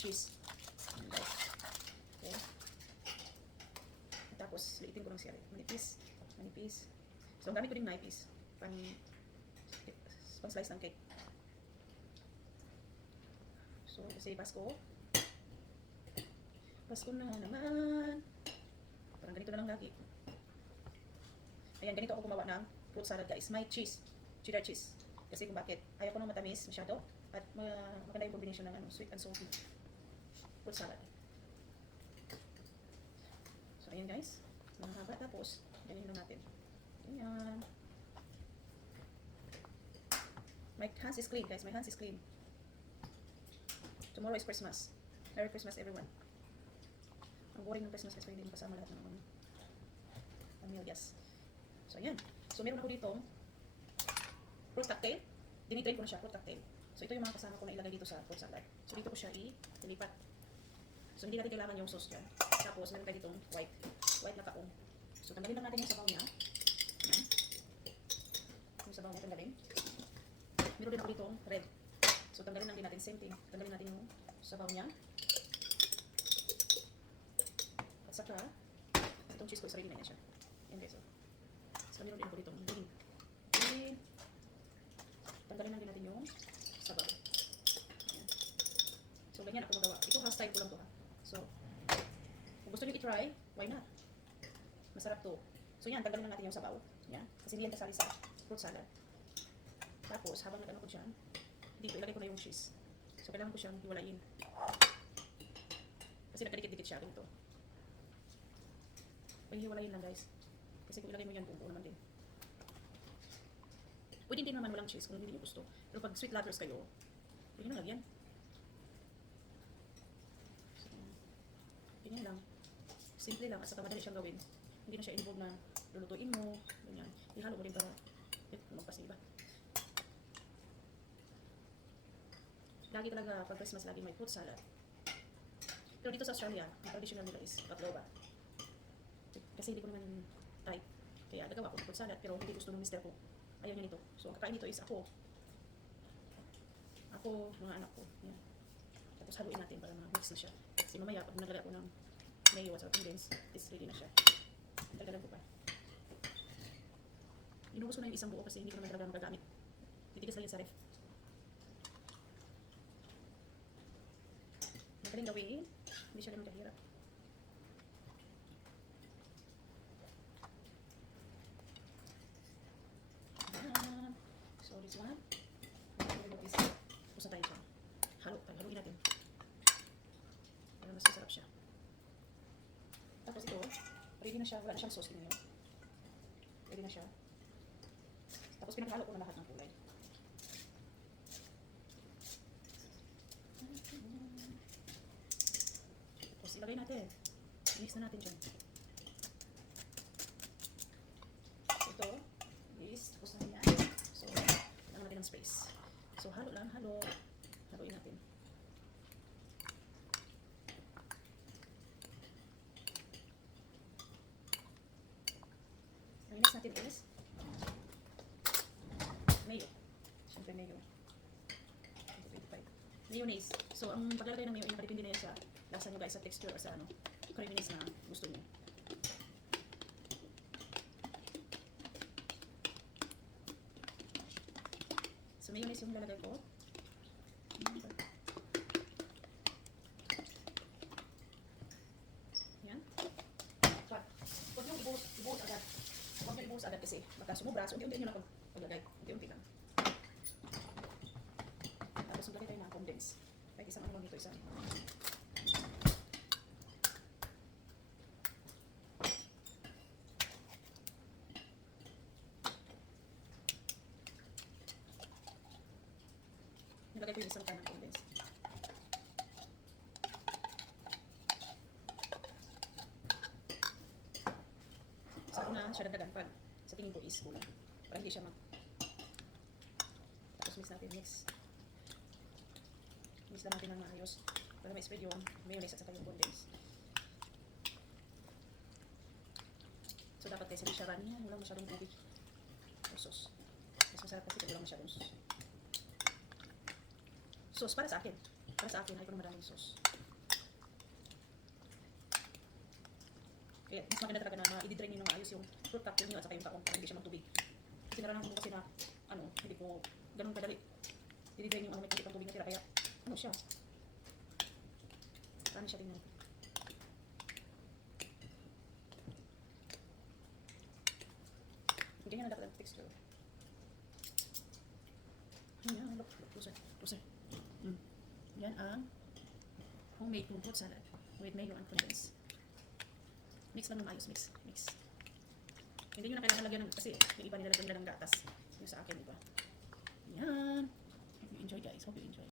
cheese. Ayan, guys. Okay. Tapos, liitin ko lang siya. Manipis. Manipis. So, ang gamit ko din knife is pang slice ng cake. So, kasi Pasko. Pasko na naman. Parang ganito na lang lagi. Ayan, ganito ako gumawa ng fruit salad, guys. May cheese. Cheddar cheese. Kasi kung bakit, ayaw ko nang matamis masyado. At maganda yung combination ng sweet and salty fruit salad. So, ayan guys. Mahaba. Tapos, ganyan lang natin. Ayan. My hands is clean, guys. My hands is clean. Tomorrow is Christmas. Merry Christmas, everyone. Ang boring ng Christmas kasi hindi mo kasama lahat ng mga pamilyas. So, ayan. So, meron ako dito fruit cocktail. Dinitrain ko na siya, fruit cocktail. So, ito yung mga kasama ko na ilagay dito sa fruit salad. So, dito ko siya i-lipat. So, hindi natin kailangan yung sauce dyan. Tapos, meron tayo ditong white. White na kaong. So, tanggalin lang natin yung sabaw niya. Ayan. Yung sabaw niya, tanggalin. Meron din ako ditong red. So, tanggalin lang din natin. Same thing. Tanggalin natin yung sabaw niya. At saka, itong cheese ko, sarili na niya siya. Ayan guys. So, meron din ako ditong green. Green. Tanggalin lang din natin yung sabaw. Ayan. So, ganyan ako magawa. Ito, style ko lang to ha. So, kung gusto nyo i-try, why not? Masarap to. So, yan, tanggalin lang natin yung sabaw. Yan. Kasi hindi yan kasali sa fruit salad. Tapos, habang nag-ano ko dyan, dito, ilagay ko na yung cheese. So, kailangan ko siyang hiwalayin. Kasi nagkadikit-dikit siya. Ganito. Hiwalayin lang, guys. Kasi kung ilagay mo yan, buo naman din. Pwede din naman walang cheese kung hindi nyo gusto. Pero pag sweet lovers kayo, pwede nyo lagyan. So, ganyan lang. Simple lang. At saka madali siyang gawin. Hindi na siya involved na lulutuin mo. Ganyan. Ihalo mo rin para magpasiba. Lagi talaga pag Christmas, lagi may fruit salad. Pero dito sa Australia, ang traditional nila is baklava. Kasi hindi ko naman type. Kaya nagawa ko ng fruit salad, pero hindi gusto ng mister ko. Ayaw niya nito. So, ang kakain nito is ako. Ako, mga anak ko. Yan. Tapos haluin natin para ma-mix na siya. Kasi mamaya, pag naglagay ako ng mayo at condensed, is ready na siya. Dagdagan ko pa. Inubos ko na yung isang buo kasi hindi ko naman talaga magagamit. Titigas lang yan sa ref. Madaling gawin. Hindi siya naman kahirap. So this one, pusa tayo siya. Haluin natin. Para mas masarap siya. Tapos ito, ready na siya. Wala na siyang sauce din yun. Ready na siya. Tapos pinaghalo ko na lahat ng kulay. Tapos ilagay natin. Mix na natin dyan. Ito is tapos na yan. So, kailangan natin ng space. So, halo lang, halo. Haluin natin. Ang next natin is mayo. Siyempre mayo. 25. Mayonnaise. So, ang paglalagay ng mayo, depende na yan sa lasa nyo guys, sa texture or sa creaminess na gusto nyo. So, mayonnaise yung lalagay ko. Yan. Huwag nyo ibuhos agad. Huwag nyo ibuhos agad kasi baka sumubra. So, unti-unti nyo lang paglagay. Unti-unti lang. Tapos, maglagay tayo ng condense. Kahit isang ano lang dito, isang. Nilagay ko yung isang tanang condense. Sa una, siya dagdagan pag sa tingin ko is kulang. Para hindi siya Tapos mix natin, mix. Mix lang natin ng maayos. Para ma-spread yung mayonnaise at saka yung condense. So dapat kasi siya run yan. Walang masyadong tubig. O sauce. Mas masarap kasi walang masyadong sauce. Sauce para sa akin. Para sa akin, ay kung maraming sauce. Kaya mas maganda talaga na i-drain nyo ng maayos yung fruit cocktail nyo at saka yung kaong para hindi siya magtubig. Kasi naranasan ko kasi na, hindi ko ganun kadali. I-drain yung may kunti pang tubig na tira, kaya, siya. Paano siya tingnan? Ganyan na dapat ang texture. Yan, look, closer. Yan ang homemade fruit salad with mayo and condensed. Mix lang ng maayos, mix. Hindi nyo na kailangan lagyan ng, kasi yung iba nilalagyan nila ng gatas. Yung sa akin, iba. Yan. Hope you enjoy, guys. Hope you enjoy.